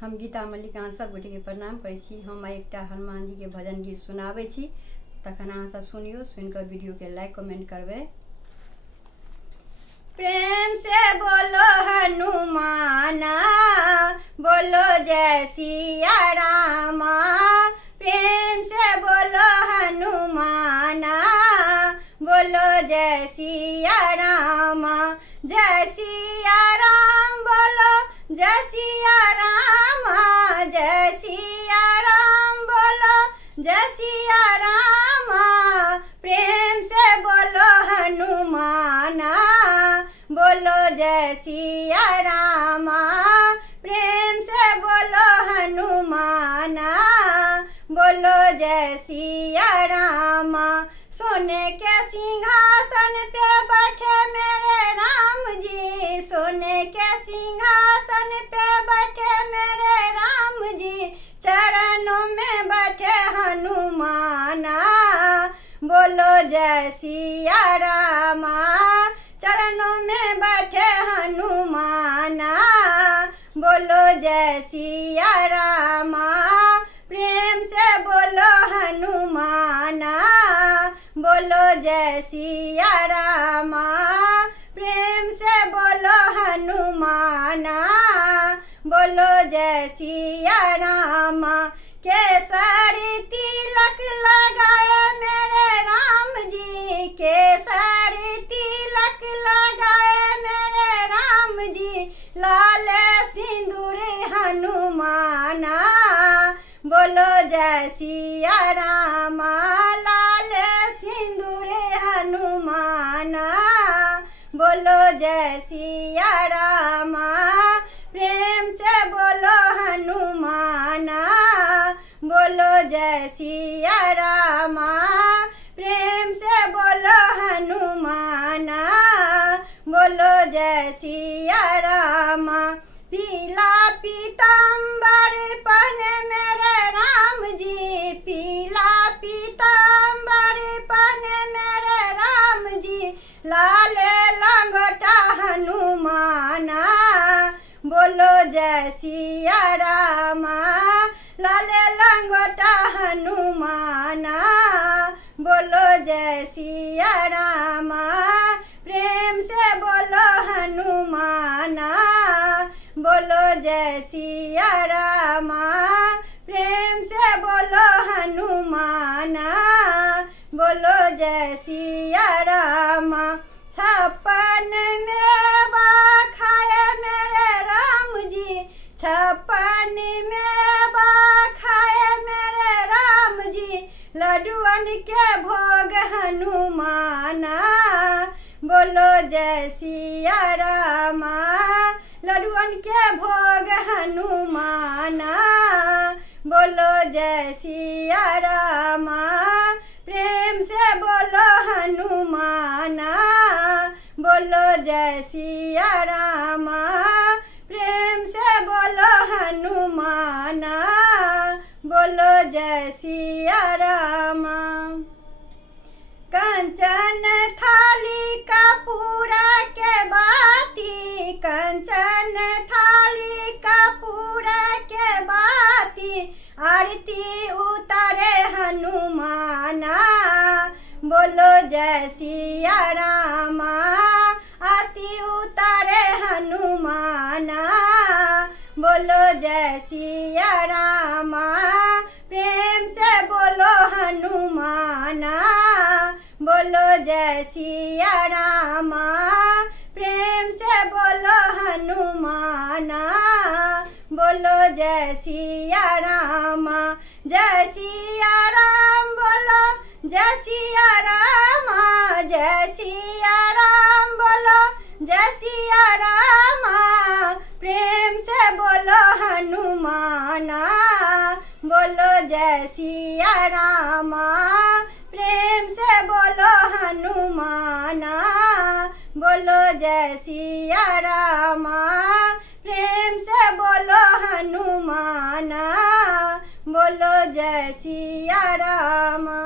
हम गीता मल्लिक अहाँ सब गोटे के प्रणाम करै छी। हम एकटा हनुमान जी के भजन गीत सुनाबै छी, तखन अहाँ सब सुनियो, सुनकर वीडियो के लाइक कमेंट करबै। प्रेम से बोलो हनुमाना, बोलो जय सिया रामा। प्रेम से बोलो हनुमाना, बोलो जय सिया रामा। जय सिया राम बोलो, जय सिया रामा। जय सिया राम बोलो, जय सिया रामा। प्रेम से बोलो हनुमाना, बोलो जय सिया रामा। प्रेम से बोलो हनुमाना, बोलो जय सिया रामा। सोने के सिंहासन पे बैठे मेरे राम जी, सोने के सिंहासन पे बैठे मेरे राम जी। चरणों में बैठे हनुमाना, बोलो जय सिया रामा। चरणों में बैठे हनुमाना, बोलो जय सिया रामा। प्रेम से बोलो हनुमाना, बोलो जय सिया रामा। प्रेम से बोलो हनुमाना, बोलो जय सिया रामा। केसरी तिलक लगाए मेरे राम जी, केसरी तिलक लगाए मेरे राम जी। लाल सिंदूर हनुमाना, बोलो जय सिया रामा। लाल सिंदूर हनुमाना, बोलो जय सिया रामा। प्रेम से बोलो हनुमाना, बोलो जय सिया रामा। प्रेम से बोलो हनुमाना, बोलो जय सिया रामा। पीला पीताम्बर पहने मेरे राम जी, पीला पीताम्बर पहने मेरे राम जी। लाल लंगोटा हनुमाना, बोलो जय सिया रामा। लाल लंगोटा हनुमाना, बोलो जय सिया रामा। प्रेम से बोलो हनुमाना, बोलो जय सिया रामा। प्रेम से बोलो हनुमाना, बोलो जय सिया रामा। छप्पन मेवा खाए मेरे राम जी, छप्पन मेवा खाए मेरे राम जी। लड्डुअन के भोग हनुमाना, बोलो जय सिया रामा। लड्डुअन के भोग हनुमाना, बोलो जय सिया रामा। प्रेम से बोलो हनुमाना, बोलो जय सिया रामा। प्रेम से बोलो हनुमाना, बोलो जय सिया रामा। कंचन थाली कपूर के बाती, कंचन थाली कपूर के बाती। आरती उतारे हनुमाना, बोलो जय सिया रामा। आरती उतारे हनुमाना, बोलो जय सिया रामा। प्रेम से बोलो हनुमाना, बोलो जय सिया रामा। प्रेम से बोलो हनुमाना, बोलो जय सिया रामा। जय सिया राम बोलो, जय सिया रामा। जय सिया राम बोलो, जय सिया रामा। प्रेम से बोलो हनुमाना, बोलो जय सिया रामा। प्रेम से बोलो हनुमाना, बोलो जय सिया रामा। प्रेम से बोलो हनुमाना, बोलो जय सिया रामा।